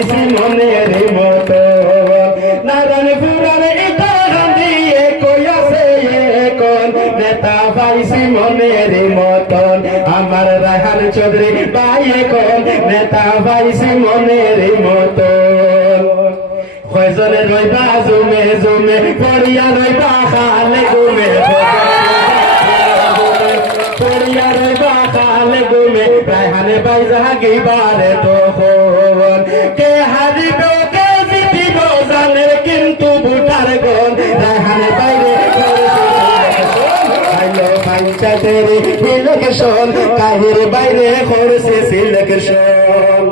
পাইছি মনের মতো নারায়ণপুরের ইটা দিয়ে কইয়াছে এখন নেতা পাইছি মনের মতন আমার রায়হান চৌধুরী ভাই এখন নেতা পাইছি মনের মতন কয়জনে রইবা জুমে জুমে পড়িয়া রইবা খালে গুমে পড়িয়া রইবা খালে গুমে রায়হান ভাই জাগিবারে তখন কে হারিবে কে জিতিব জানে কিন্তু ভোটার গণ রায়হান বাইরে পঞ্চায়েতের ইলেকশন কাহির বাইরে করছে সিলেকশন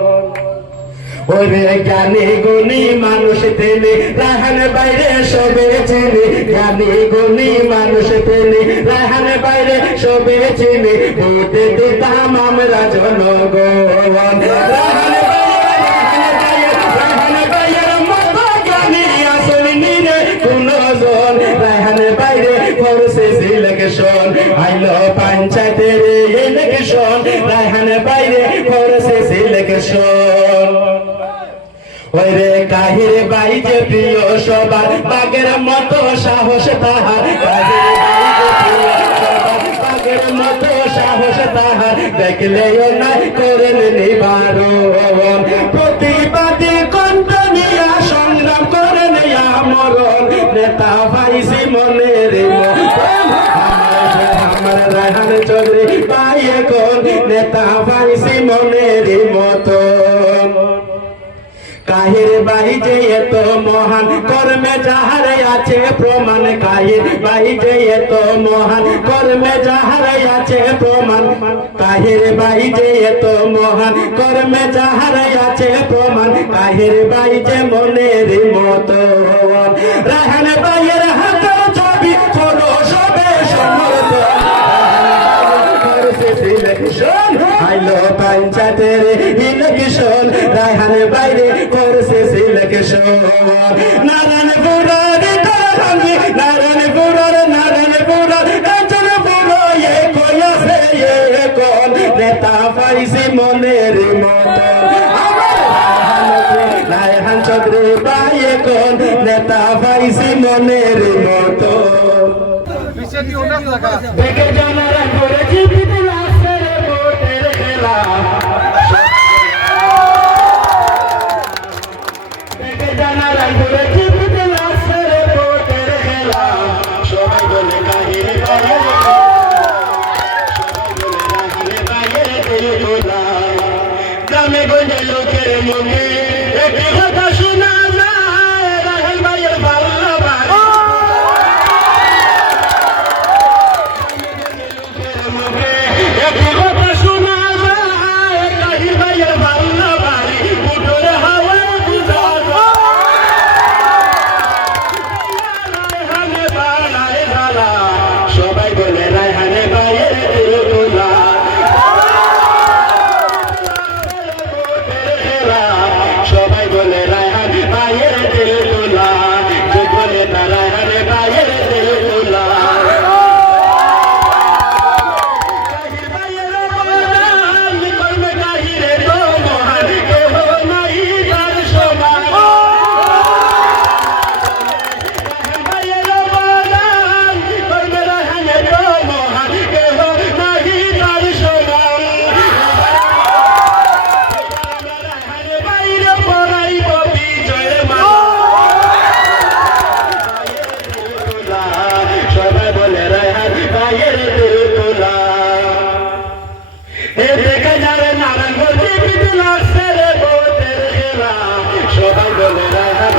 ওরে জ্ঞানী গুণী মানুষ তিনি রায়হান বাইরে সবে চিনি জ্ঞানী গুণী মানুষ তিনি রায়হান বাইরে সবে চিনি ভোটে দিতাম আমরা জনগণ রায়হান বাইরের মতো জ্ঞানী আসল নিরে কোনজন রায়হান বাইরে করছে সিলেকশন আইলো পঞ্চায়েতের ইলেকশন রায়হান বাইরে করছে সিলেকশন ওরে কাহির বাই যে প্রিয় সবার বাগের মতো সাহস তাহার বাগের মতো সাহস তাহার দেখলেও নাই করেন নিবারণ প্রতিবাদী কণ্ঠ নিয়া সংগ্রাম করেন আমরণ নেতা পাইছি মনের মতন আমার রায়হান চৌধুরী ভাই এখন নেতা পাইছি মনের মতন কাহির বাই যে এত মহান কর্মে যাহার আছে প্রমাণ কাহির বাই যে এত মহান কর্মে যাহার আছে প্রমাণ কাহির বাই যে এত মহান কর্মে যাহার আছে প্রমাণ কাহির বাই যে মনের মতন রায়হান ভাইয়ের হাতের ছবি ছোড়ো সবে সমর্থন আইলো পঞ্চায়েতের ইলেকশন রায়হান বাইরে করছে সিলেকশন নারায়ণপুরের এখন নেতা পাইছি মনের মতন রায়হান চৌধুরী ভাই এখন নেতা পাইছি মনের মতন দেখে জানারা করেছি গ্রামে গঞ্জে লোকের মুখে একটি কথা শোনা যায় রায়হান ভাইয়ের ভালোবাসা একটি কথা শোনা যায় কাহির ভাইয়ের ভালোবাসি বুটোরে হাওয়ায় বুঝা রায়হানে বাড়ায় ভালা সবাই বলে রায়হানে ভাইয়ের দিলগুলা সবাই বলে রায়হান ভাইয়ের দিলগুলা যোগ বলে না রায়হান ভাইয়ের দিলগুলা কাহির ভাইয়ের অবদান কর্মে কাহিরে তো মহান কেহ নাই তার সমান রায়হান ভাইয়ের অবদান কর্মে রায়হানে তো মহান কেহ নাই তার সমান সবাই বলে রায়হান ভাইয়ের দিলগুলা দেখে যাবে নারায়ণগঞ্জ বিদুলা সেরে ভোটের খেলা সবাই বলে রায়হান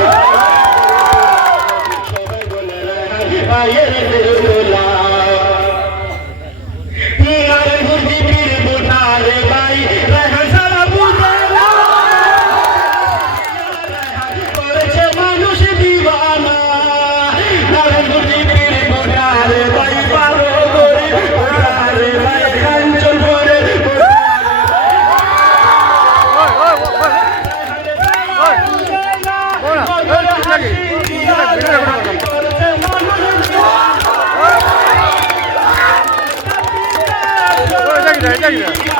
ভাইয়ের দিলগুলা নারায়ণগঞ্জ বীর ভোটারে ভাই রায়হান সারা বুঝে করেছে মানুষ দিবানা নারায়ণগঞ্জ বীর ভোটারে ভাই পারো করে ভোটারে ভাই কাঞ্চন করে Đây.